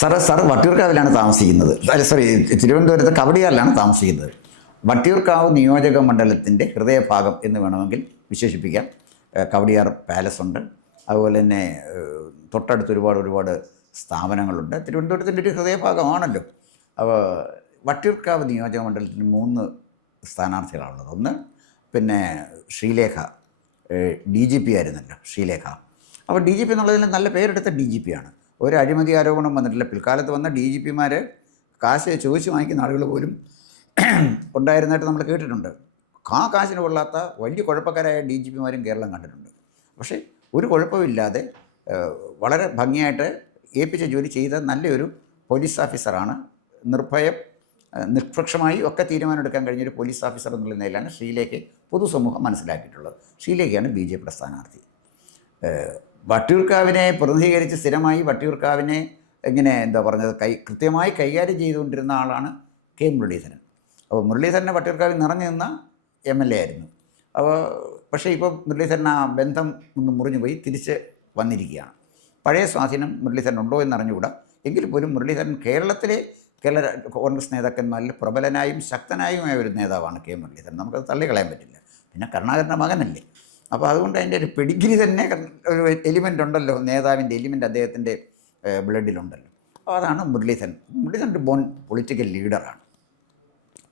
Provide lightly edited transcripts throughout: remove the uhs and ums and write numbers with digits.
Sir വട്ടിയൂർക്കാവിലാണ് താമസിക്കുന്നത്. Sorry, തിരുവനന്തപുരത്ത് കവടിയാറിലാണ് താമസിക്കുന്നത്. വട്ടിയൂർക്കാവ് നിയോജക മണ്ഡലത്തിൻ്റെ ഹൃദയഭാഗം എന്ന് വേണമെങ്കിൽ വിശേഷിപ്പിക്കാം. കവടിയാർ പാലസ് ഉണ്ട്, അതുപോലെ തന്നെ തൊട്ടടുത്ത് ഒരുപാട് സ്ഥാപനങ്ങളുണ്ട്. തിരുവനന്തപുരത്തിൻ്റെ ഒരു ഹൃദയഭാഗമാണല്ലോ. അപ്പോൾ വട്ടിയൂർക്കാവ് നിയോജക മണ്ഡലത്തിന് 3 സ്ഥാനാർത്ഥികളാണുള്ളത്. ഒന്ന് പിന്നെ ശ്രീലേഖ, DGP ആയിരുന്നല്ലോ ശ്രീലേഖ. അപ്പോൾ DGP എന്നുള്ളതിൽ നല്ല പേരെടുത്ത DGP ആണ്. ഒരു അഴിമതി ആരോപണം വന്നിട്ടില്ല. പിൽക്കാലത്ത് വന്ന DGPമാർ കാശ് ചോദിച്ച് വാങ്ങിക്കുന്ന ആളുകൾ പോലും ഉണ്ടായിരുന്നതായിട്ട് നമ്മൾ കേട്ടിട്ടുണ്ട്. കാശിന് കൊള്ളാത്ത വലിയ കുഴപ്പക്കാരായ DGPമാരും കേരളം കണ്ടിട്ടുണ്ട്. പക്ഷേ ഒരു കുഴപ്പമില്ലാതെ വളരെ ഭംഗിയായിട്ട് ഏൽപ്പിച്ച ജോലി ചെയ്ത നല്ലൊരു പോലീസ് ഓഫീസറാണ്. നിർഭയം നിഷ്പക്ഷമായി ഒക്കെ തീരുമാനമെടുക്കാൻ കഴിഞ്ഞൊരു പോലീസ് ഓഫീസർ എന്നുള്ള നിലയിലാണ് ശ്രീലേഖയെ പൊതുസമൂഹം മനസ്സിലാക്കിയിട്ടുള്ളത്. ശ്രീലേഖയാണ് BJPയുടെ സ്ഥാനാർത്ഥി. വട്ടിയൂർക്കാവിനെ പ്രതിനിധീകരിച്ച് സ്ഥിരമായി വട്ടിയൂർക്കാവിനെ ഇങ്ങനെ കൃത്യമായി കൈകാര്യം ചെയ്തുകൊണ്ടിരുന്ന ആളാണ് K. മുരളീധരൻ. അപ്പോൾ മുരളീധരനെ വട്ടിയൂർക്കാവിൽ നിറഞ്ഞു നിന്ന MLA ആയിരുന്നു. പക്ഷേ ഇപ്പോൾ മുരളീധരൻ ആ ബന്ധം ഒന്ന് മുറിഞ്ഞു പോയി തിരിച്ച് വന്നിരിക്കുകയാണ്. പഴയ സ്വാധീനം മുരളീധരൻ ഉണ്ടോ എന്നറിഞ്ഞുകൂടാ. എങ്കിൽ പോലും മുരളീധരൻ കേരളത്തിലെ കോൺഗ്രസ് നേതാക്കന്മാരിൽ പ്രബലനായും ശക്തനായുമായ ഒരു നേതാവാണ് K. മുരളീധരൻ. നമുക്കത് തള്ളിക്കളയാൻ പറ്റില്ല. പിന്നെ കരുണാകരൻ്റെ മകനല്ലേ. അപ്പോൾ അതുകൊണ്ട് അതിൻ്റെ ഒരു പെഡിഗ്രി തന്നെ ഒരു എലിമെൻ്റ് ഉണ്ടല്ലോ, നേതാവിൻ്റെ എലിമെൻ്റ് അദ്ദേഹത്തിൻ്റെ ബ്ലഡിലുണ്ടല്ലോ. അപ്പോൾ അതാണ് മുരളീധരൻ. മുരളീധരൻ ഒരു ബോൺ പൊളിറ്റിക്കൽ ലീഡറാണ്.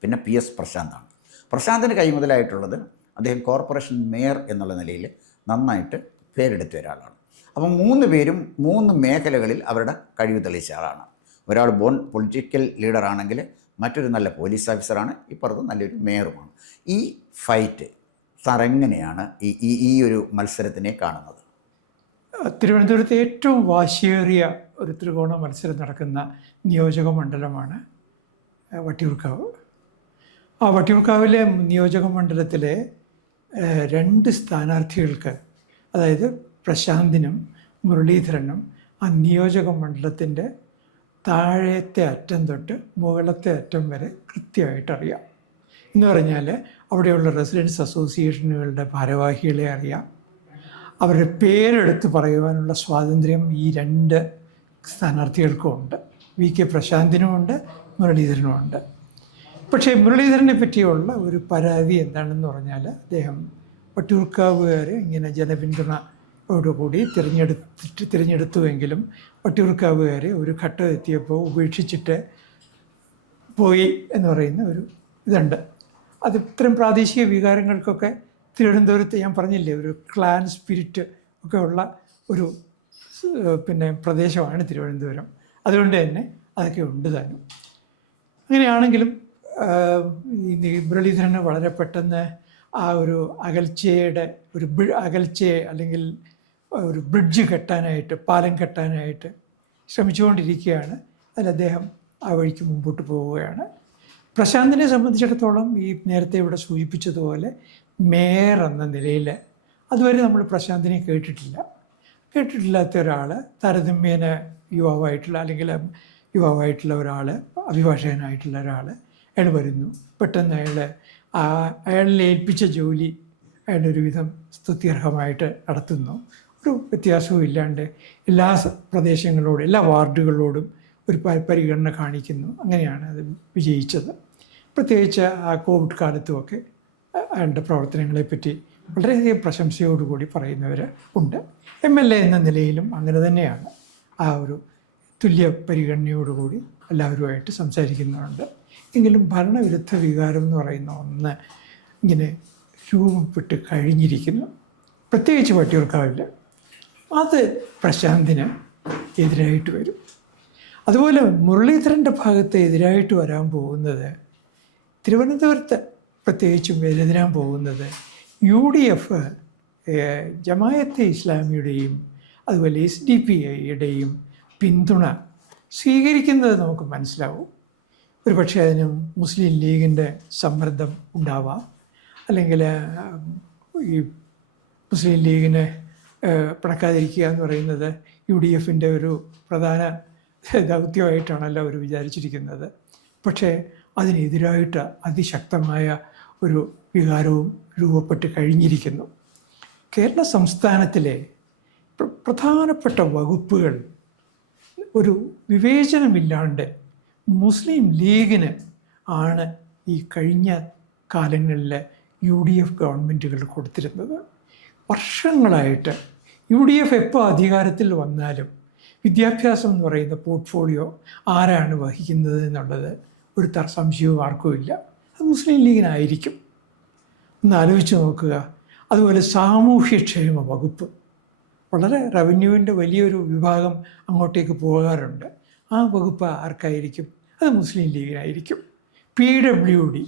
പിന്നെ PS പ്രശാന്താണ്. പ്രശാന്തിന് കൈമുതലായിട്ടുള്ളത് അദ്ദേഹം കോർപ്പറേഷൻ മേയർ എന്നുള്ള നിലയിൽ നന്നായിട്ട് പേരെടുത്ത ഒരാളാണ്. അപ്പം 3 പേരും 3 മേഖലകളിൽ അവരുടെ കഴിവ് തെളിയിച്ച ആളാണ്. ഒരാൾ ബോൺ പൊളിറ്റിക്കൽ ലീഡറാണെങ്കിൽ മറ്റൊരു നല്ല പോലീസ് ഓഫീസറാണ്, ഇപ്പുറത്ത് നല്ലൊരു മേയറുമാണ്. ഈ ഫൈറ്റ് സാർ എങ്ങനെയാണ് ഈ ഒരു മത്സരത്തിനെ കാണുന്നത്? തിരുവനന്തപുരത്ത് ഏറ്റവും വാശിയേറിയ ഒരു ത്രികോണ മത്സരം നടക്കുന്ന നിയോജക മണ്ഡലമാണ് വട്ടിയൂർക്കാവ്. ആ വട്ടിയൂർക്കാവിലെ നിയോജക മണ്ഡലത്തിലെ 2 സ്ഥാനാർത്ഥികൾക്ക്, അതായത് പ്രശാന്തിനും മുരളീധരനും, ആ നിയോജക മണ്ഡലത്തിൻ്റെ താഴത്തെ അറ്റം തൊട്ട് മുകളത്തെ അറ്റം വരെ കൃത്യമായിട്ടറിയാം. എന്ന് പറഞ്ഞാൽ അവിടെയുള്ള റെസിഡൻസ് അസോസിയേഷനുകളുടെ ഭാരവാഹികളെ അറിയാം. അവരുടെ പേരെടുത്ത് പറയുവാനുള്ള സ്വാതന്ത്ര്യം ഈ 2 സ്ഥാനാർത്ഥികൾക്കും ഉണ്ട്. VK പ്രശാന്തിനുമുണ്ട്, മുരളീധരനുമുണ്ട്. പക്ഷേ മുരളീധരനെ പറ്റിയുള്ള ഒരു പരാതി എന്താണെന്ന് പറഞ്ഞാൽ, അദ്ദേഹം വട്ടിയൂർക്കാവുകാരെ ഇങ്ങനെ ജനപിന്തുണയോടുകൂടി തിരഞ്ഞെടുത്തുവെങ്കിലും വട്ടിയൂർക്കാവുകാരെ ഒരു ഘട്ടം എത്തിയപ്പോൾ ഉപേക്ഷിച്ചിട്ട് പോയി എന്ന് പറയുന്ന ഒരു ഇതുണ്ട്. അത് ഇത്തരം പ്രാദേശിക വികാരങ്ങൾക്കൊക്കെ തിരുവനന്തപുരത്ത് ഞാൻ പറഞ്ഞില്ലേ, ഒരു ക്ലാൻ സ്പിരിറ്റ് ഒക്കെ ഉള്ള ഒരു പ്രദേശമാണ് തിരുവനന്തപുരം. അതുകൊണ്ട് തന്നെ അതൊക്കെ ഉണ്ട് താനും. അങ്ങനെയാണെങ്കിലും ഈ മുരളീധരന് വളരെ പെട്ടെന്ന് ആ ഒരു അകൽച്ചയെ അല്ലെങ്കിൽ ഒരു ബ്രിഡ്ജ് കെട്ടാനായിട്ട്, പാലം കെട്ടാനായിട്ട് ശ്രമിച്ചുകൊണ്ടിരിക്കുകയാണ്. അതിൽ അദ്ദേഹം ആ വഴിക്ക് മുമ്പോട്ട് പോവുകയാണ്. പ്രശാന്തിനെ സംബന്ധിച്ചിടത്തോളം ഈ നേരത്തെ ഇവിടെ സൂചിപ്പിച്ചതുപോലെ മേയർ എന്ന നിലയിൽ അതുവരെ നമ്മൾ പ്രശാന്തിനെ കേട്ടിട്ടില്ലാത്ത ഒരാൾ, താരതമ്യേന യുവാവായിട്ടുള്ള ഒരാൾ, അഭിഭാഷകനായിട്ടുള്ള ഒരാൾ, അയാൾ വരുന്നു. പെട്ടെന്ന് അയാളിൽ ഏൽപ്പിച്ച ജോലി അയാളൊരുവിധം സ്തുത്യർഹമായിട്ട് നടത്തുന്നു. ഒരു വ്യത്യാസവും ഇല്ലാണ്ട് എല്ലാ പ്രദേശങ്ങളോടും എല്ലാ വാർഡുകളോടും ഒരു പരിഗണന കാണിക്കുന്നു. അങ്ങനെയാണ് അത് വിജയിച്ചത്. പ്രത്യേകിച്ച് ആ കോവിഡ് കാലത്തുമൊക്കെ അയാളുടെ പ്രവർത്തനങ്ങളെപ്പറ്റി വളരെയധികം പ്രശംസയോടുകൂടി പറയുന്നവർ ഉണ്ട്. MLA എന്ന നിലയിലും അങ്ങനെ തന്നെയാണ്. ആ ഒരു തുല്യ പരിഗണനയോടുകൂടി എല്ലാവരുമായിട്ട് സംസാരിക്കുന്നുണ്ട്. എങ്കിലും ഭരണവിരുദ്ധ വികാരം എന്ന് പറയുന്ന ഒന്ന് ഇങ്ങനെ രൂപപ്പെട്ട് കഴിഞ്ഞിരിക്കുന്നു, പ്രത്യേകിച്ച് വട്ടിയൂർക്കാവിൽ. അത് പ്രശാന്തിന് എതിരായിട്ട് വരും. അതുപോലെ മുരളീധരൻ്റെ ഭാഗത്ത് എതിരായിട്ട് വരാൻ പോകുന്നത്, തിരുവനന്തപുരത്ത് പ്രത്യേകിച്ചും എതിരാൻ പോകുന്നത് UDF, ജമായത്തെ ഇസ്ലാമിയുടെയും അതുപോലെ SDPIയുടെയും പിന്തുണ സ്വീകരിക്കുന്നത് നമുക്ക് മനസ്സിലാവും. ഒരു പക്ഷേ അതിന് മുസ്ലിം ലീഗിൻ്റെ സമ്മർദ്ദം ഉണ്ടാവാം, അല്ലെങ്കിൽ ഈ മുസ്ലിം ലീഗിനെ പിണക്കാതിരിക്കുക എന്ന് പറയുന്നത് UDFൻ്റെ ഒരു പ്രധാന ദൗത്യമായിട്ടാണല്ലോ അവർ വിചാരിച്ചിരിക്കുന്നത്. പക്ഷേ അതിനെതിരായിട്ട് അതിശക്തമായ ഒരു വികാരവും രൂപപ്പെട്ട് കഴിഞ്ഞിരിക്കുന്നു. കേരള സംസ്ഥാനത്തിലെ പ്രധാനപ്പെട്ട വകുപ്പുകൾ ഒരു വിവേചനമില്ലാണ്ട് മുസ്ലിം ലീഗിന് ആണ് ഈ കഴിഞ്ഞ കാലങ്ങളിൽ UDF ഗവൺമെൻറ്റുകൾ കൊടുത്തിരുന്നത്. വർഷങ്ങളായിട്ട് UDF എപ്പോൾ അധികാരത്തിൽ വന്നാലും വിദ്യാഭ്യാസം എന്ന് പറയുന്ന പോർട്ട്ഫോളിയോ ആരാണ് വഹിക്കുന്നത് എന്നുള്ളത് ഒരു സംശയവും ആർക്കുമില്ല. അത് മുസ്ലിം ലീഗിനായിരിക്കും. ഒന്ന് ആലോചിച്ച് നോക്കുക. അതുപോലെ സാമൂഹ്യക്ഷേമ വകുപ്പ്, വളരെ റവന്യൂവിൻ്റെ വലിയൊരു വിഭാഗം അങ്ങോട്ടേക്ക് പോകാറുണ്ട്. ആ വകുപ്പ് ആർക്കായിരിക്കും? അത് മുസ്ലിം ലീഗിനായിരിക്കും. PWD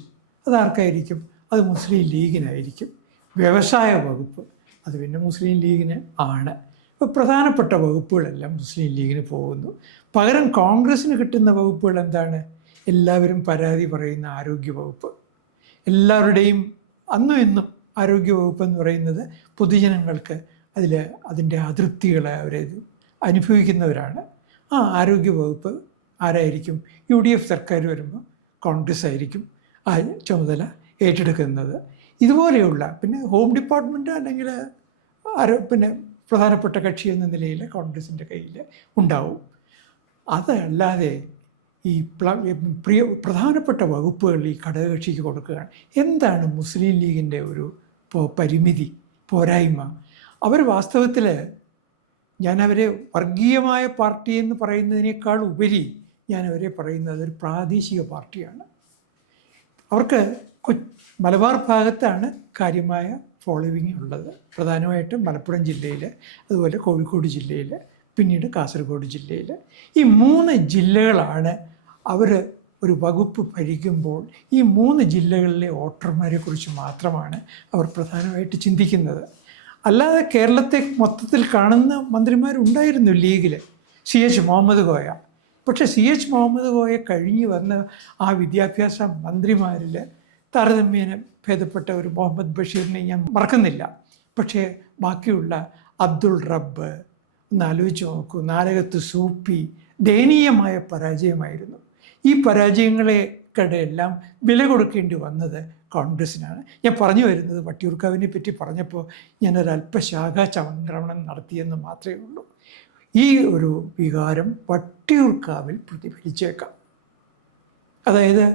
അതാർക്കായിരിക്കും? അത് മുസ്ലിം ലീഗിനായിരിക്കും. വ്യവസായ വകുപ്പ് അത് പിന്നെ മുസ്ലിം ലീഗിന് ആണ്. ഇപ്പോൾ പ്രധാനപ്പെട്ട വകുപ്പുകളെല്ലാം മുസ്ലിം ലീഗിന് പോകുന്നു. പകരം കോൺഗ്രസ്സിന് കിട്ടുന്ന വകുപ്പുകൾ എന്താണ്? എല്ലാവരും പരാതി പറയുന്ന ആരോഗ്യ വകുപ്പ്. എല്ലാവരുടെയും അന്നും ഇന്നും ആരോഗ്യ വകുപ്പ് എന്ന് പറയുന്നത് പൊതുജനങ്ങൾക്ക് അതിൻ്റെ അതൃപ്തികളെ അവർ അനുഭവിക്കുന്നവരാണ്. ആ ആരോഗ്യ വകുപ്പ് ആരായിരിക്കും? UDF സർക്കാർ വരുമ്പോൾ കോൺഗ്രസ് ആയിരിക്കും ആ ചുമതല ഏറ്റെടുക്കുന്നത്. ഇതുപോലെയുള്ള പിന്നെ ഹോം ഡിപ്പാർട്ട്മെൻറ്റ് അല്ലെങ്കിൽ പിന്നെ പ്രധാനപ്പെട്ട കക്ഷി എന്ന നിലയിൽ കോൺഗ്രസിൻ്റെ കയ്യിൽ ഉണ്ടാവും. അതല്ലാതെ ഈ പ്രധാനപ്പെട്ട വകുപ്പുകൾ ഈ ഘടകകക്ഷിക്ക് കൊടുക്കുകയാണ്. എന്താണ് മുസ്ലിം ലീഗിൻ്റെ ഒരു പരിമിതി, പോരായ്മ? അവർ വാസ്തവത്തിൽ ഞാനവരെ വർഗീയമായ പാർട്ടി എന്ന് പറയുന്നതിനേക്കാൾ ഉപരി ഞാനവരെ പറയുന്നത് ഒരു പ്രാദേശിക പാർട്ടിയാണ്. അവർക്ക് മലബാർ ഭാഗത്താണ് കാര്യമായ ഫോളോവിങ് ഉള്ളത്. പ്രധാനമായിട്ടും മലപ്പുറം ജില്ലയിൽ, അതുപോലെ കോഴിക്കോട് ജില്ലയിൽ, പിന്നീട് കാസർഗോഡ് ജില്ലയിൽ. ഈ 3 ജില്ലകളാണ് അവർ ഒരു വകുപ്പ് ഭരിക്കുമ്പോൾ ഈ 3 ജില്ലകളിലെ വോട്ടർമാരെ കുറിച്ച് മാത്രമാണ് അവർ പ്രധാനമായിട്ട് ചിന്തിക്കുന്നത്. അല്ലാതെ കേരളത്തെ മൊത്തത്തിൽ കാണുന്ന മന്ത്രിമാരുണ്ടായിരുന്നു ലീഗിൽ. CH മുഹമ്മദ് കോയ. പക്ഷേ CH മുഹമ്മദ് കോയ കഴിഞ്ഞ് വന്ന ആ വിദ്യാഭ്യാസ മന്ത്രിമാരിൽ താരതമ്യേന ഭേദപ്പെട്ട ഒരു മുഹമ്മദ് ബഷീറിനെ ഞാൻ മറക്കുന്നില്ല. പക്ഷേ ബാക്കിയുള്ള അബ്ദുൾ റബ്ബ് ഒന്ന് ആലോചിച്ച് നോക്കൂ. നാലകത്ത് സൂപ്പി ദയനീയമായ പരാജയമായിരുന്നു. ഈ പരാജയങ്ങളെല്ലാം വില കൊടുക്കേണ്ടി വന്നത് കോൺഗ്രസ്സിനാണ്. ഞാൻ പറഞ്ഞു വരുന്നത് വട്ടിയൂർക്കാവിനെ പറ്റി പറഞ്ഞപ്പോൾ ഞാനൊരല്പ ശാഖാചംക്രമണം നടത്തിയെന്ന് മാത്രമേ ഉള്ളൂ. ഈ ഒരു വികാരം വട്ടിയൂർക്കാവിൽ പ്രതിഫലിച്ചേക്കാം. അതായത്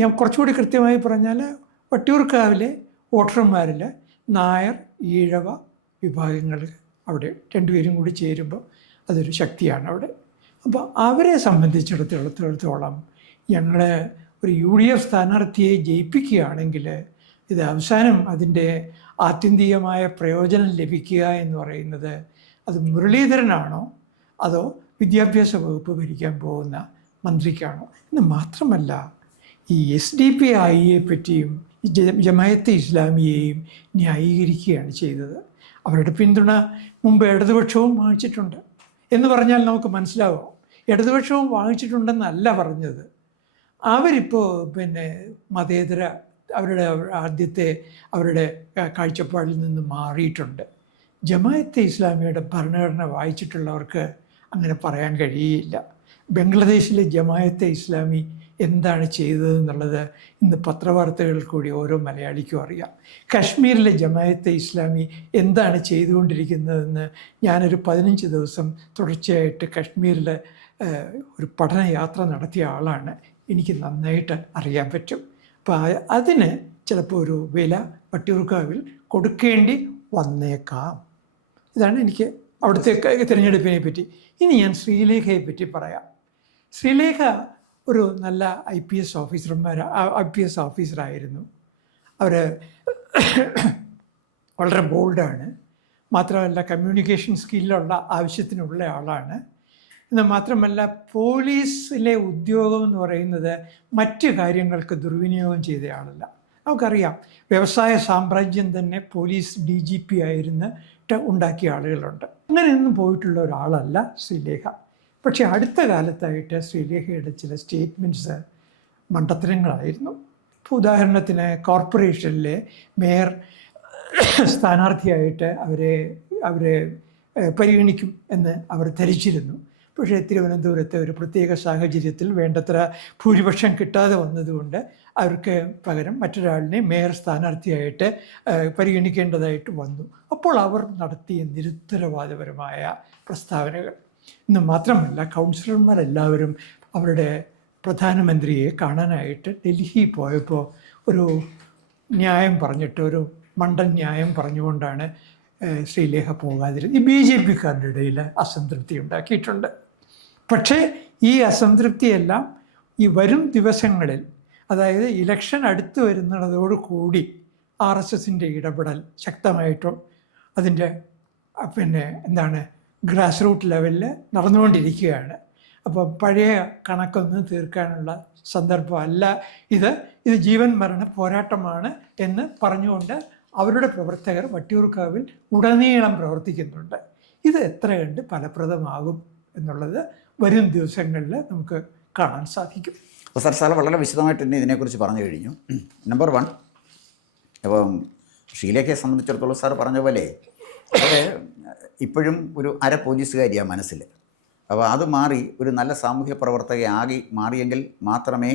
ഞാൻ കുറച്ചുകൂടി കൃത്യമായി പറഞ്ഞാൽ വട്ടിയൂർക്കാവിലെ വോട്ടർമാരിൽ നായർ, ഈഴവ വിഭാഗങ്ങൾ അവിടെ രണ്ടുപേരും കൂടി ചേരുമ്പോൾ അതൊരു ശക്തിയാണ് അവിടെ. അപ്പോൾ അവരെ സംബന്ധിച്ചിടത്തോളം ഞങ്ങൾ ഒരു UDF സ്ഥാനാർത്ഥിയെ ജയിപ്പിക്കുകയാണെങ്കിൽ ഇത് അവസാനം അതിൻ്റെ ആത്യന്തികമായ പ്രയോജനം ലഭിക്കുക എന്ന് പറയുന്നത് അത് മുരളീധരനാണോ അതോ വിദ്യാഭ്യാസ വകുപ്പ് ഭരിക്കാൻ പോകുന്ന മന്ത്രിക്കാണോ എന്ന് മാത്രമല്ല, ഈ SDPIയെ പറ്റിയും ജമായത്തെ ഇസ്ലാമിയെയും ന്യായീകരിക്കുകയാണ് ചെയ്തത്. അവരുടെ പിന്തുണ മുമ്പ് ഇടതുപക്ഷവും വാങ്ങിച്ചിട്ടുണ്ട് എന്ന് പറഞ്ഞാൽ നമുക്ക് മനസ്സിലാവും. ഇടതുപക്ഷവും വാങ്ങിച്ചിട്ടുണ്ടെന്നല്ല പറഞ്ഞത്. അവരിപ്പോൾ പിന്നെ മതേതര അവരുടെ കാഴ്ചപ്പാടിൽ നിന്ന് മാറിയിട്ടുണ്ട്. ജമായത്തെ ഇസ്ലാമിയുടെ ഭരണഘടന വായിച്ചിട്ടുള്ളവർക്ക് അങ്ങനെ പറയാൻ കഴിയില്ല. ബംഗ്ലാദേശിലെ ജമായത്തെ ഇസ്ലാമി എന്താണ് ചെയ്തതെന്നുള്ളത് ഇന്ന് പത്രവാർത്തകളിൽ കൂടി ഓരോ മലയാളിക്കും അറിയാം. കാശ്മീരിലെ ജമായത്തെ ഇസ്ലാമി എന്താണ് ചെയ്തുകൊണ്ടിരിക്കുന്നതെന്ന് ഞാനൊരു 15 ദിവസം തുടർച്ചയായിട്ട് കാശ്മീരിൽ ഒരു പഠനയാത്ര നടത്തിയ ആളാണ്. എനിക്ക് നന്നായിട്ട് അറിയാൻ പറ്റും. അപ്പോൾ അതിന് ചിലപ്പോൾ ഒരു വില വട്ടിയൂർക്കാവിൽ കൊടുക്കേണ്ടി വന്നേക്കാം. ഇതാണ് എനിക്ക് അവിടുത്തെ തിരഞ്ഞെടുപ്പിനെ പറ്റി. ഇനി ഞാൻ ശ്രീലേഖയെ പറ്റി പറയാം. ശ്രീലേഖ ഒരു നല്ല IPS ഓഫീസറായിരുന്നു. അവർ വളരെ ബോൾഡാണ്. മാത്രമല്ല കമ്മ്യൂണിക്കേഷൻ സ്കില്ലുള്ള ആവശ്യത്തിനുള്ള ആളാണ്. എന്ന് മാത്രമല്ല പോലീസിലെ ഉദ്യോഗം എന്ന് പറയുന്നത് മറ്റ് കാര്യങ്ങൾക്ക് ദുർവിനിയോഗം ചെയ്ത ആളല്ല. നമുക്കറിയാം വ്യവസായ സാമ്രാജ്യം തന്നെ പോലീസ് DGP ആയിരുന്നിട്ട് ഉണ്ടാക്കിയ ആളുകളുണ്ട്. അങ്ങനെയൊന്നും പോയിട്ടുള്ള ഒരാളല്ല ശ്രീലേഖ. പക്ഷേ അടുത്ത കാലത്തായിട്ട് ശ്രീലേഖയുടെ ചില സ്റ്റേറ്റ്മെൻറ്റ്സ് മണ്ടത്തരങ്ങളായിരുന്നു. ഇപ്പോൾ ഉദാഹരണത്തിന് കോർപ്പറേഷനിലെ മേയർ സ്ഥാനാർത്ഥിയായിട്ട് അവരെ പരിഗണിക്കും എന്ന് അവർ ധരിച്ചിരുന്നു. പക്ഷേ തിരുവനന്തപുരത്തെ ഒരു പ്രത്യേക സാഹചര്യത്തിൽ വേണ്ടത്ര ഭൂരിപക്ഷം കിട്ടാതെ വന്നതുകൊണ്ട് അവർക്ക് പകരം മറ്റൊരാളിനെ മേയർ സ്ഥാനാർത്ഥിയായിട്ട് പരിഗണിക്കേണ്ടതായിട്ട് വന്നു. അപ്പോൾ അവർ നടത്തിയ നിരുത്തരവാദപരമായ പ്രസ്താവനകൾ, എന്ന് മാത്രമല്ല കൗൺസിലർമാരെല്ലാവരും അവരുടെ പ്രധാനമന്ത്രിയെ കാണാനായിട്ട് ഡൽഹി പോയപ്പോൾ ഒരു ന്യായം പറഞ്ഞിട്ട്, ഒരു മണ്ടൻ ന്യായം പറഞ്ഞുകൊണ്ടാണ് ശ്രീലേഖ പോകാതിരുന്നത്. ഈ BJP-ക്കാരുടെ ഇടയിൽ അസംതൃപ്തി ഉണ്ടാക്കിയിട്ടുണ്ട്. പക്ഷേ ഈ അസംതൃപ്തിയെല്ലാം ഈ വരും ദിവസങ്ങളിൽ, അതായത് ഇലക്ഷൻ അടുത്ത് വരുന്നതോടുകൂടി RSSൻ്റെ ഇടപെടൽ ശക്തമായിട്ടും അതിൻ്റെ ഗ്രാസ് റൂട്ട് ലെവലിൽ നടന്നുകൊണ്ടിരിക്കുകയാണ്. അപ്പോൾ പഴയ കണക്കൊന്നും തീർക്കാനുള്ള സന്ദർഭമല്ല ഇത് ജീവൻ മരണ പോരാട്ടമാണ് എന്ന് പറഞ്ഞുകൊണ്ട് അവരുടെ പ്രവർത്തകർ വട്ടിയൂർക്കാവിൽ ഉടനീളം പ്രവർത്തിക്കുന്നുണ്ട്. ഇത് എത്ര കണ്ട് ഫലപ്രദമാകും എന്നുള്ളത് വരും ദിവസങ്ങളിൽ നമുക്ക് കാണാൻ സാധിക്കും. അപ്പോൾ സാർ വളരെ വിശദമായിട്ട് തന്നെ ഇതിനെക്കുറിച്ച് പറഞ്ഞു കഴിഞ്ഞു. നമ്പർ 1, അപ്പം ഷീലയെ സംബന്ധിച്ചിടത്തോളം സാർ പറഞ്ഞ പോലെ അത് ഇപ്പോഴും ഒരു പോലീസുകാരിയാണ് മനസ്സിൽ. അപ്പോൾ അത് മാറി ഒരു നല്ല സാമൂഹ്യ പ്രവർത്തകയാകി മാറിയെങ്കിൽ മാത്രമേ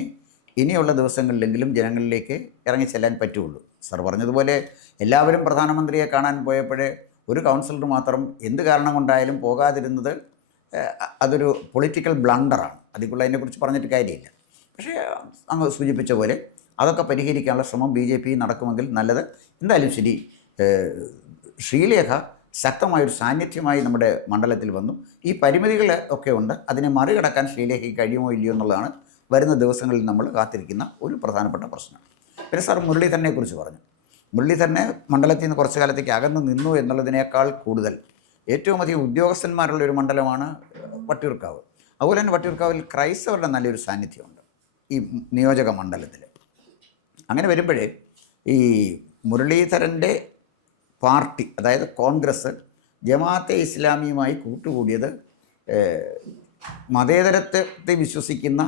ഇനിയുള്ള ദിവസങ്ങളിലെങ്കിലും ജനങ്ങളിലേക്ക് ഇറങ്ങിച്ചെല്ലാൻ പറ്റുള്ളൂ. സാർ പറഞ്ഞതുപോലെ എല്ലാവരും പ്രധാനമന്ത്രിയെ കാണാൻ പോയപ്പോഴേ ഒരു കൗൺസിലർ മാത്രം എന്ത് കാരണം കൊണ്ടായാലും പോകാതിരുന്നത് അതൊരു പൊളിറ്റിക്കൽ ബ്ലണ്ടറാണ്. അതിനെക്കുറിച്ച് പറഞ്ഞിട്ട് കാര്യമില്ല. പക്ഷേ അങ്ങ് സൂചിപ്പിച്ച പോലെ അതൊക്കെ പരിഹരിക്കാനുള്ള ശ്രമം BJP നടക്കുമെങ്കിൽ നല്ലത്. എന്തായാലും ശരി, ശ്രീലേഖ ശക്തമായൊരു സാന്നിധ്യമായി നമ്മുടെ മണ്ഡലത്തിൽ വന്നു. ഈ പരിമിതികൾ ഒക്കെ ഉണ്ട്, അതിനെ മറികടക്കാൻ ശ്രീലേഖയ്ക്ക് കഴിയുമോ ഇല്ലയോ എന്നുള്ളതാണ് വരുന്ന ദിവസങ്ങളിൽ നമ്മൾ കാത്തിരിക്കുന്ന ഒരു പ്രധാനപ്പെട്ട പ്രശ്നം. പിന്നെ സാർ മുരളീധരനെക്കുറിച്ച് പറഞ്ഞു. മുരളീധരനെ മണ്ഡലത്തിൽ നിന്ന് കുറച്ചു കാലത്തേക്ക് അകന്ന് നിന്നു എന്നുള്ളതിനേക്കാൾ കൂടുതൽ ഏറ്റവും അധികം ഉദ്യോഗസ്ഥന്മാരുള്ള ഒരു മണ്ഡലമാണ് വട്ടിയൂർക്കാവ്. അതുപോലെ തന്നെ വട്ടിയൂർക്കാവിൽ ക്രൈസ്തവരുടെ നല്ലൊരു സാന്നിധ്യമുണ്ട് ഈ നിയോജക മണ്ഡലത്തിൽ. അങ്ങനെ വരുമ്പോഴേ ഈ മുരളീധരൻ്റെ പാർട്ടി, അതായത് കോൺഗ്രസ് ജമാഅത്തെ ഇസ്ലാമിയുമായി കൂട്ടുകൂടിയത് മതേതരത്വത്തെ വിശ്വസിക്കുന്ന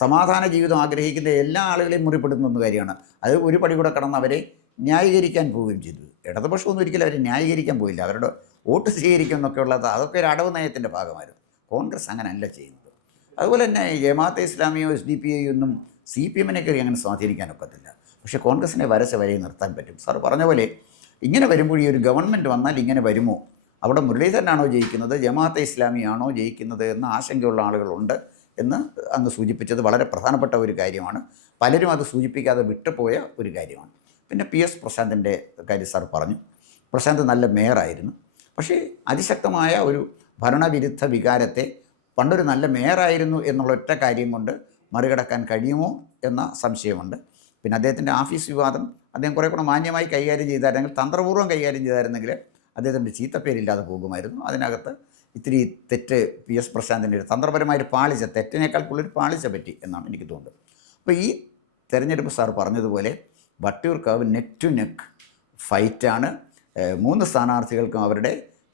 സമാധാന ജീവിതം ആഗ്രഹിക്കുന്ന എല്ലാ ആളുകളെയും മുറിപ്പെടുത്തുന്ന കാര്യമാണ്. അത് ഒരു പടി കൂടെ കടന്ന് അവരെ ന്യായീകരിക്കാൻ പോവുകയും ചെയ്തു. ഇടതുപക്ഷമൊന്നും ഒരിക്കലും അവരെ ന്യായീകരിക്കാൻ പോയില്ല. അവരുടെ വോട്ട് സ്വീകരിക്കും എന്നൊക്കെ ഉള്ളത് അതൊക്കെ ഒരു അടവ് നയത്തിൻ്റെ ഭാഗമായിരുന്നു. കോൺഗ്രസ് അങ്ങനെയല്ല ചെയ്യുന്നത്. അതുപോലെ തന്നെ ജമാഅത്തെ ഇസ്ലാമിയോ SDPI ഒന്നും CPM-നെയൊക്കെ അങ്ങനെ സ്വാധീനിക്കാനൊക്കത്തില്ല. പക്ഷേ കോൺഗ്രസിനെ വരെ നിർത്താൻ പറ്റും. സാർ പറഞ്ഞ പോലെ ഇങ്ങനെ വരുമ്പോൾ ഈ ഒരു ഗവൺമെൻറ് വന്നാൽ ഇങ്ങനെ വരുമോ, അവിടെ മുരളീധരനാണോ ജയിക്കുന്നത്, ജമാഅത്തെ ഇസ്ലാമിയാണോ ജയിക്കുന്നത് എന്ന ആശങ്കയുള്ള ആളുകളുണ്ട് എന്ന് അങ്ങ് സൂചിപ്പിച്ചത് വളരെ പ്രധാനപ്പെട്ട ഒരു കാര്യമാണ്. പലരും അത് സൂചിപ്പിക്കാതെ വിട്ടുപോയ ഒരു കാര്യമാണ്. പിന്നെ PS പ്രശാന്തിൻ്റെ കാര്യം സാർ പറഞ്ഞു. പ്രശാന്ത് നല്ല മേയറായിരുന്നു. പക്ഷേ അതിശക്തമായ ഒരു ഭരണവിരുദ്ധ വികാരത്തെ പണ്ടൊരു നല്ല മേയറായിരുന്നു എന്നുള്ള ഒറ്റ കാര്യം കൊണ്ട് മറികടക്കാൻ കഴിയുമോ എന്ന സംശയമുണ്ട്. പിന്നെ അദ്ദേഹത്തിൻ്റെ ഓഫീസ് വിവാദം അദ്ദേഹം കുറേ കൂടെ മാന്യമായി കൈകാര്യം ചെയ്തായിരുന്നെങ്കിൽ, തന്ത്രപൂർവ്വം കൈകാര്യം ചെയ്തായിരുന്നെങ്കിൽ അദ്ദേഹത്തിൻ്റെ ചീത്തപ്പേരില്ലാതെ പോകുമായിരുന്നു. അതിനകത്ത് ഇത്തിരി തെറ്റ് PS പ്രശാന്തിൻ്റെ ഒരു തന്ത്രപരമായൊരു പാളിച്ച, തെറ്റിനേക്കാൾ കൂടുതൽ പാളിച്ച പറ്റി എന്നാണ് എനിക്ക് തോന്നുന്നത്. അപ്പോൾ ഈ തെരഞ്ഞെടുപ്പ് സാർ പറഞ്ഞതുപോലെ വട്ടിയൂർക്കാവ് നെക്ക് ടു നെക്ക് ഫൈറ്റാണ്. 3 സ്ഥാനാർത്ഥികൾക്കും അവരുടെ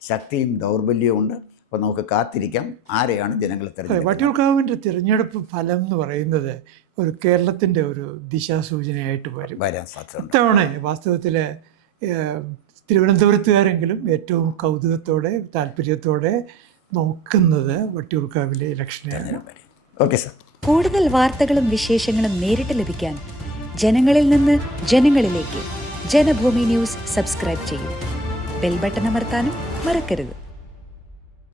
ശക്തിയും ദൗർബല്യവും ഉണ്ട്. അപ്പോൾ നമുക്ക് കാത്തിരിക്കാം ആരെയാണ് ജനങ്ങൾ തിരഞ്ഞെടുക്കുന്നത്. വട്ടിയൂർക്കാവിൻ്റെ തിരഞ്ഞെടുപ്പ് ഫലം എന്ന് പറയുന്നത് ഒരു കേരളത്തിൻ്റെ ഒരു ദിശാസൂചനയായിട്ട് വരാൻ സാധ്യത. ഇത്തവണ വാസ്തവത്തിൽ തിരുവനന്തപുരത്തുകാരെങ്കിലും ഏറ്റവും കൗതുകത്തോടെ താല്പര്യത്തോടെ നോക്കുന്നത് വട്ടിയൂർക്കാവിലെ ഇലക്ഷനെയാണ്. Okay sir. കൂടുതൽ വാർത്തകളും വിശേഷങ്ങളും നേരിട്ട് ലഭിക്കാൻ ജനങ്ങളിൽ നിന്ന് ജനങ്ങളിലേക്ക് ജനഭൂമി ന്യൂസ് സബ്സ്ക്രൈബ് ചെയ്യൂ. ബെൽ ബട്ടൺ അമർത്താനും മറക്കരുത്.